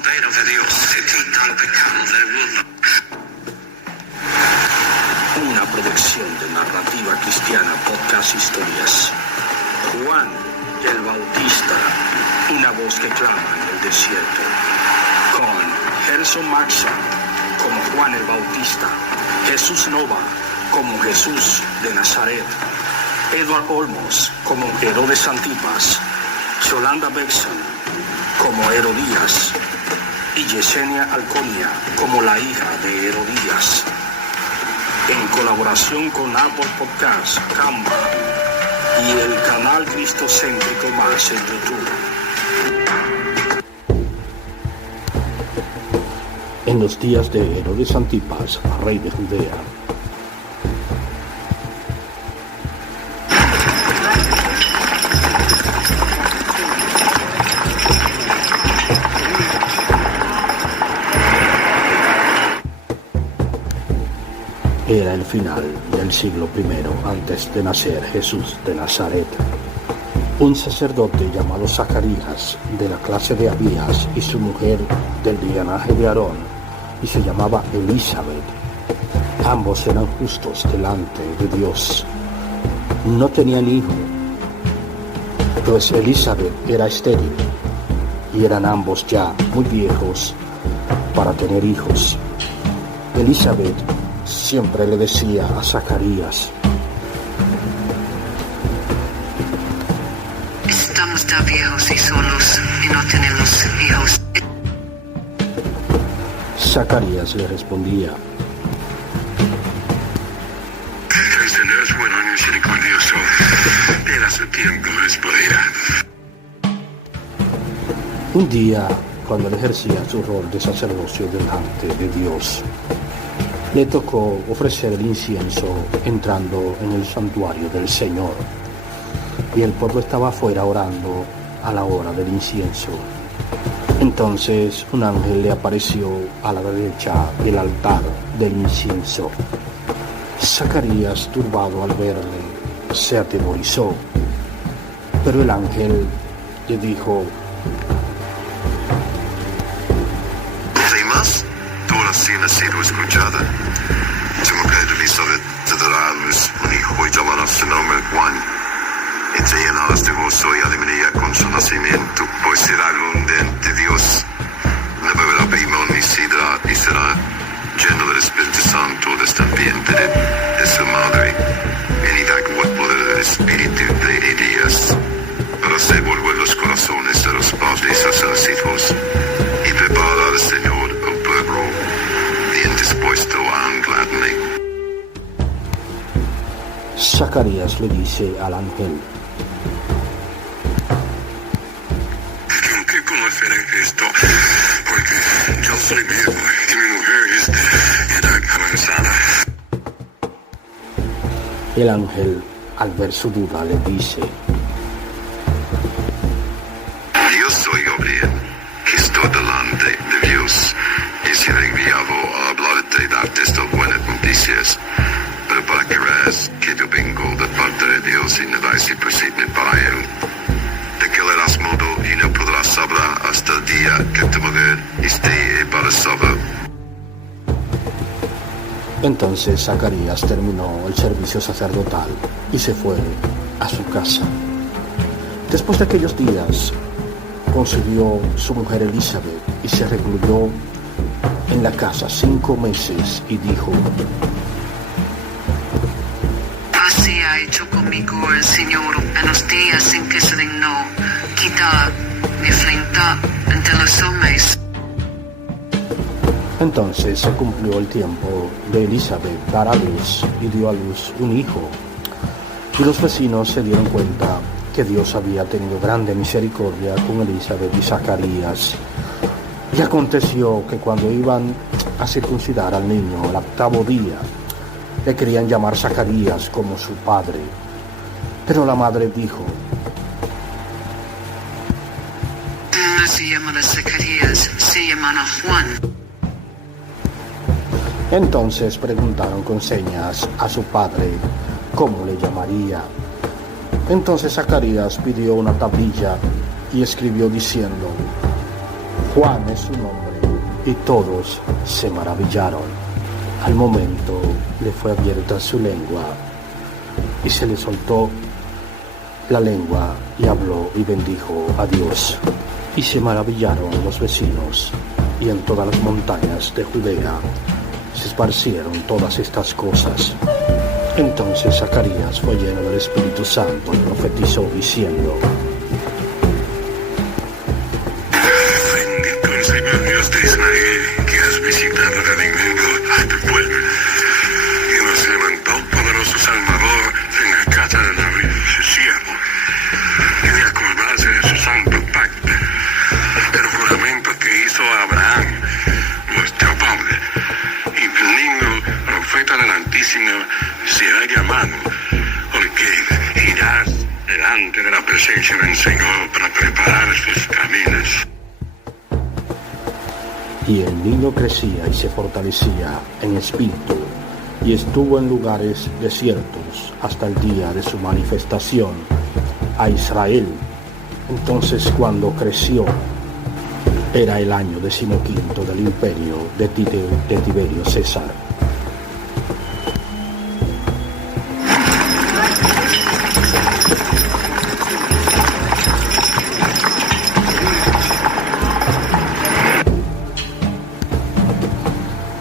Cordero de Dios que quita el pecado del mundo. Una producción de Narrativa Cristiana Podcast Historias. Juan el Bautista, una voz que clama en el desierto. Con Gerson Maxa como Juan el Bautista, Jesús Nova como Jesús de Nazaret, Edward Olmos como Herodes Antipas, Yolanda Bexon como Herodías y Yesenia Alconia como la hija de Herodías. En colaboración con Apple Podcasts, Canva y el canal Cristocéntrico Más en YouTube. En los días de Herodes Antipas, rey de Judea, era el final del siglo I antes de nacer Jesús de Nazaret. Un sacerdote llamado Zacarías, de la clase de Abías, y su mujer del linaje de Aarón, y se llamaba Elizabeth. Ambos eran justos delante de Dios. No tenían hijo, pues Elizabeth era estéril, y eran ambos ya muy viejos para tener hijos. Elizabeth siempre le decía a Zacarías: estamos ya viejos y solos y no tenemos hijos. Zacarías le respondía: El Señor es bueno y misericordioso, Él a su tiempo responderá. Un día, cuando él ejercía su rol de sacerdocio delante de Dios, le tocó ofrecer el incienso entrando en el santuario del Señor, y el pueblo estaba afuera orando a la hora del incienso. Entonces un ángel le apareció a la derecha del altar del incienso. Zacarías, turbado al verle, se atemorizó, pero el ángel le dijo: ¿temas? Tu oración ha sido escuchada. Tu mujer Elizabeth te dará a luz un hijo y llamará su nombre Juan. Y te llenarás de gozo y alegría con su nacimiento, pues será grande ante Dios. No beberá vino ni sidra y será lleno del Espíritu Santo desde el vientre de su madre. Y da el poder del Espíritu de Elías para hacer volver los corazones de los padres hacia los hijos y preparar al Señor al pueblo bien dispuesto a anclarle. Zacarías le dice al ángel: ¿Con qué conoceré esto? Porque yo soy viejo y mi mujer es de edad avanzada. El ángel, al ver su duda, le dice: Yo soy Gabriel, que estoy delante de Dios y seré enviado a hablarte y darte estas buenas noticias, pero para que veas que yo vengo de parte de Dios y no vais imposible para él. De que le das mudo y no podrás hablar hasta el día que tu mujer esté embarazada. Entonces Zacarías terminó el servicio sacerdotal y se fue a su casa. Después de aquellos días, concibió su mujer Elizabeth y se recluyó en la casa 5 meses y dijo: Así ha hecho conmigo el Señor en los días en que se dignó quitar mi afrenta entre los hombres. Entonces se cumplió el tiempo de Elizabeth dar a luz y dio a luz un hijo. Y los vecinos se dieron cuenta que Dios había tenido grande misericordia con Elizabeth y Zacarías. Y aconteció que cuando iban a circuncidar al niño el 8º día, le querían llamar Zacarías como su padre. Pero la madre dijo: No se llamará Zacarías, se llamará Juan. Entonces preguntaron con señas a su padre cómo le llamaría. Entonces Zacarías pidió una tablilla y escribió diciendo: Juan es su nombre, y todos se maravillaron. Al momento le fue abierta su lengua, y se le soltó la lengua, y habló y bendijo a Dios. Y se maravillaron los vecinos, y en todas las montañas de Judea se esparcieron todas estas cosas. Entonces Zacarías fue lleno del Espíritu Santo y profetizó diciendo: Bendito el Señor Dios de Israel, que has visitado el enemigo a tu pueblo, y nos levantó poderoso Salvador en la casa de David, su siervo, y de acordarse de su santo pacto, el juramento que hizo a Abraham, nuestro padre, y el niño profeta del Altísimo será llamado, porque irás delante de la presencia del Señor para preparar sus caminos. Y el niño crecía y se fortalecía en espíritu, y estuvo en lugares desiertos hasta el día de su manifestación a Israel. Entonces, cuando creció, era el año 15 del imperio de Tiberio César.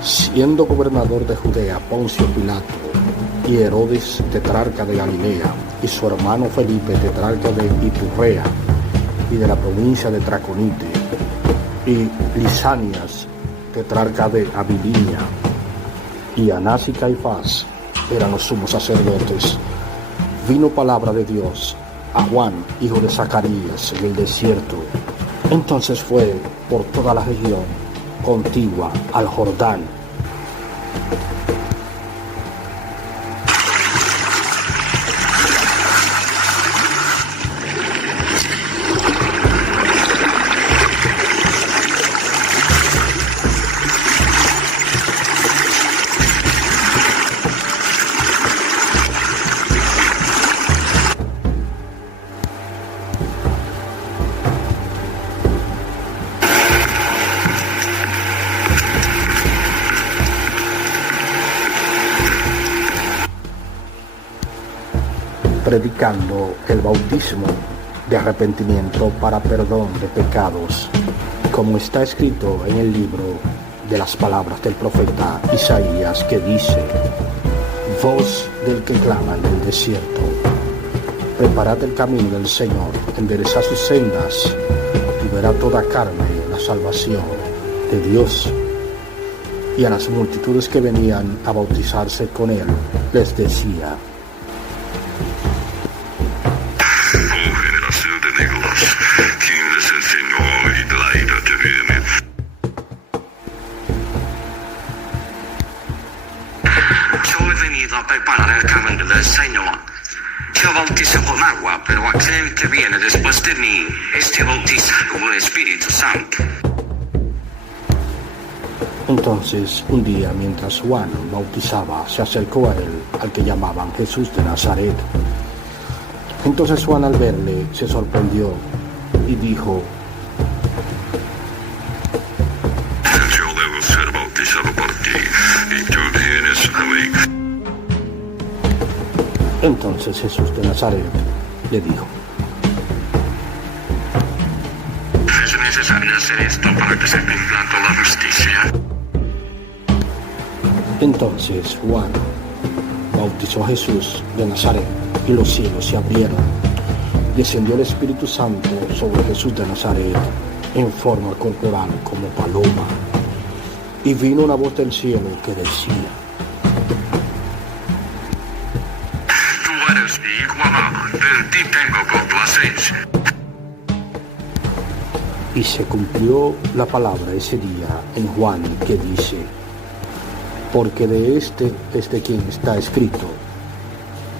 Siendo gobernador de Judea Poncio Pilato, y Herodes tetrarca de Galilea, y su hermano Felipe tetrarca de Iturrea y de la provincia de Traconite, y Lisanias tetrarca de Abilinia, y Anás y Caifás eran los sumos sacerdotes, vino palabra de Dios a Juan, hijo de Zacarías, en el desierto. Entonces fue por toda la región contigua al Jordán, predicando el bautismo de arrepentimiento para perdón de pecados, como está escrito en el libro de las palabras del profeta Isaías, que dice: voz del que clama en el desierto, preparad el camino del Señor, enderezad sus sendas, y verá toda carne la salvación de Dios. Y a las multitudes que venían a bautizarse con él, les decía: a preparar el camino del Señor. Yo bautizo con agua, pero aquel que viene después de mí, bautiza con el Espíritu Santo. Entonces, un día, mientras Juan bautizaba, se acercó a él al que llamaban Jesús de Nazaret. Entonces Juan, al verle, se sorprendió y dijo: yo debo ser bautizado por ti, y tú vienes a mí. Entonces Jesús de Nazaret le dijo: es necesario hacer esto para que se cumpla toda la justicia. Entonces Juan bautizó a Jesús de Nazaret, y los cielos se abrieron. Descendió el Espíritu Santo sobre Jesús de Nazaret en forma corporal como paloma, y vino una voz del cielo que decía: Tú eres mi hijo amado, en ti tengo complacencia. Y se cumplió la palabra ese día en Juan, que dice: porque de este es de quien está escrito: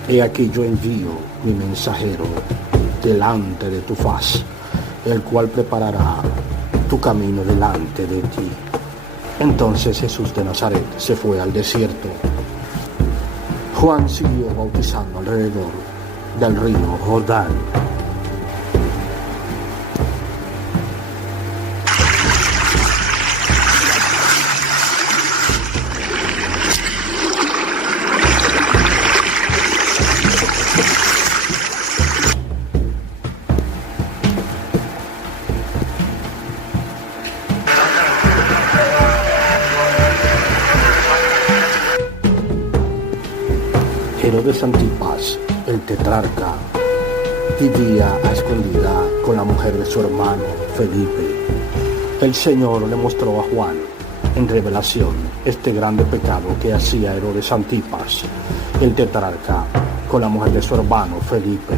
he aquí yo envío mi mensajero delante de tu faz, el cual preparará tu camino delante de ti. Entonces Jesús de Nazaret se fue al desierto. Juan siguió bautizando alrededor del río Jordán. Herodes Antipas, el tetrarca, vivía a escondida con la mujer de su hermano Felipe. El Señor le mostró a Juan en revelación este grande pecado que hacía Herodes Antipas, el tetrarca, con la mujer de su hermano Felipe.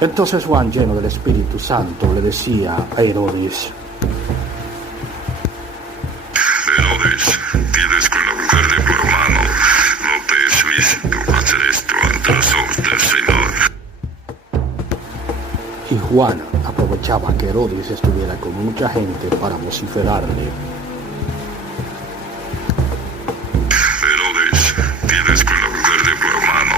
Entonces Juan, lleno del Espíritu Santo, le decía a Herodes: Herodes, tienes con la mujer de tu hermano, no te es lícito hacer esto ante los ojos del Señor. Y Juan aprovechaba que Herodes estuviera con mucha gente para vociferarle: Herodes, tienes con la mujer de tu hermano,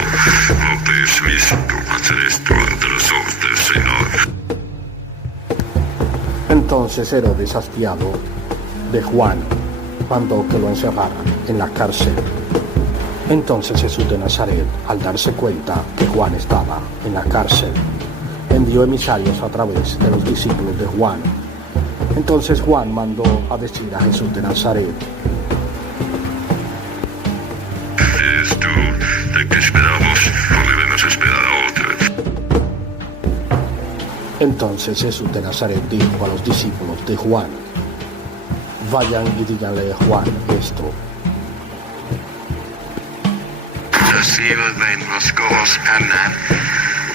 no te es lícito hacer esto ante los ojos del Señor. Entonces Herodes, hastiado de Juan, mandó que lo encerraran en la cárcel. Entonces Jesús de Nazaret, al darse cuenta que Juan estaba en la cárcel, envió emisarios a través de los discípulos de Juan. Entonces Juan mandó a decir a Jesús de Nazaret: ¿Eres tú de que esperamos o debemos esperar a otro? Entonces Jesús de Nazaret dijo a los discípulos de Juan: vayan y díganle a Juan esto. Los ciegos ven, los cojos andan,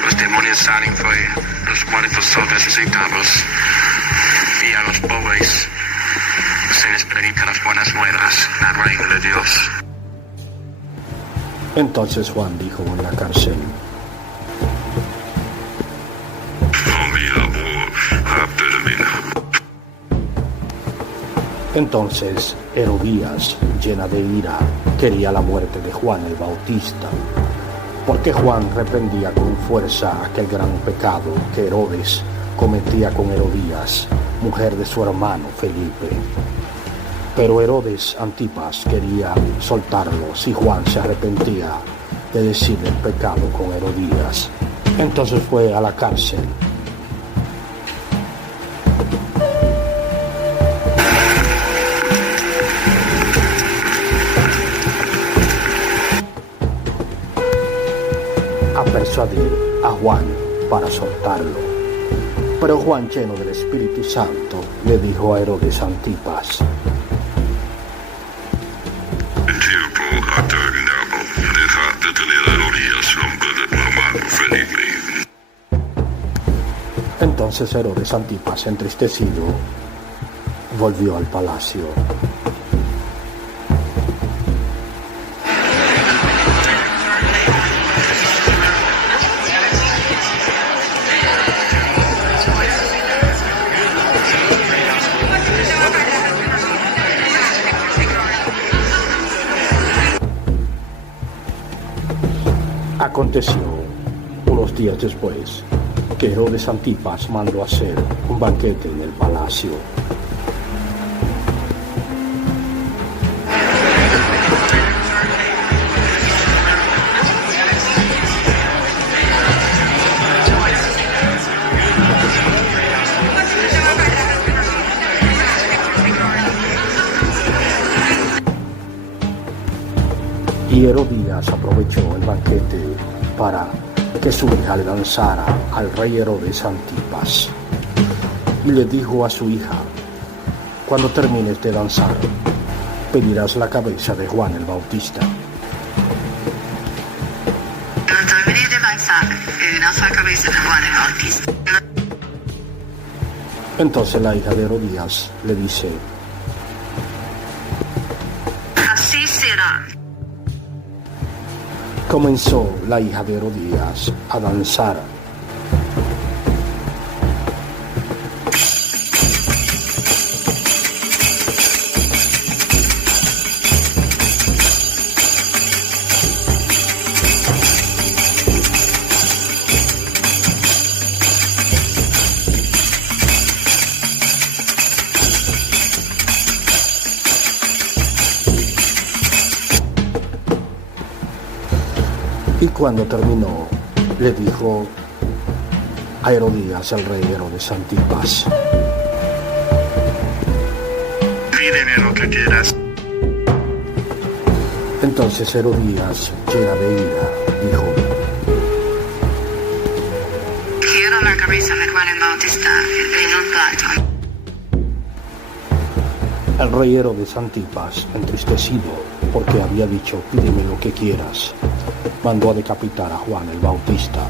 los demonios salen fuera, los muertos son resucitados, y a los pobres se les predica las buenas nuevas, el reino de Dios. Entonces Juan dijo en la cárcel: Mi labor ha terminado. Entonces Herodías, llena de ira, quería la muerte de Juan el Bautista, porque Juan reprendía con fuerza aquel gran pecado que Herodes cometía con Herodías, mujer de su hermano Felipe. Pero Herodes Antipas quería soltarlo si Juan se arrepentía de decir el pecado con Herodías. Entonces fue a la cárcel. A persuadir a Juan para soltarlo. Pero Juan, lleno del Espíritu Santo, le dijo a Herodes Antipas: El tiempo ha terminado. Deja de tener a Herodías, hombre de tu hermano Felipe. Entonces Herodes Antipas, entristecido, volvió al palacio. Aconteció, unos días después, que Herodes Antipas mandó hacer un banquete en el palacio. Y Herodías aprovechó el banquete para que su hija le danzara al rey Herodes Antipas. Y le dijo a su hija: cuando termines de danzar, pedirás la cabeza de Juan el Bautista. Cuando termine de danzar, pedirás la cabeza de Juan el Bautista. Entonces la hija de Herodías le dice: Así será. Comenzó la hija de Herodías a danzar. Y cuando terminó, le dijo a Herodías, el rey Herodes Antipas: Pídeme lo que quieras. Entonces Herodías, llena de ira, dijo: Quiero la cabeza de Juan el Bautista en un plato. El rey Herodes Antipas, entristecido porque había dicho: pídeme lo que quieras, mandó a decapitar a Juan el Bautista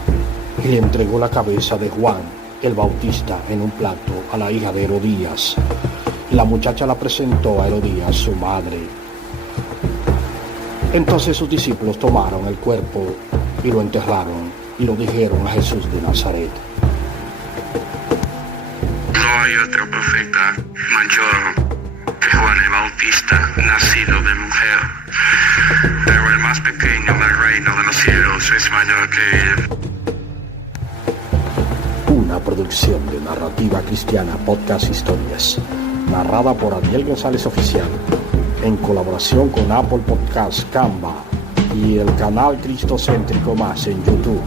y le entregó la cabeza de Juan el Bautista en un plato a la hija de Herodías. Y la muchacha la presentó a Herodías, su madre. Entonces sus discípulos tomaron el cuerpo y lo enterraron y lo dijeron a Jesús de Nazaret. No hay otro profeta mayor que Juan el Bautista, nacido de mujer. Pero el más pequeño del reino de los cielos es mayor que él. Una producción de Narrativa Cristiana Podcast Historias, narrada por Adiel González Oficial, en colaboración con Apple Podcasts, Canva y el canal Cristocéntrico Más en YouTube.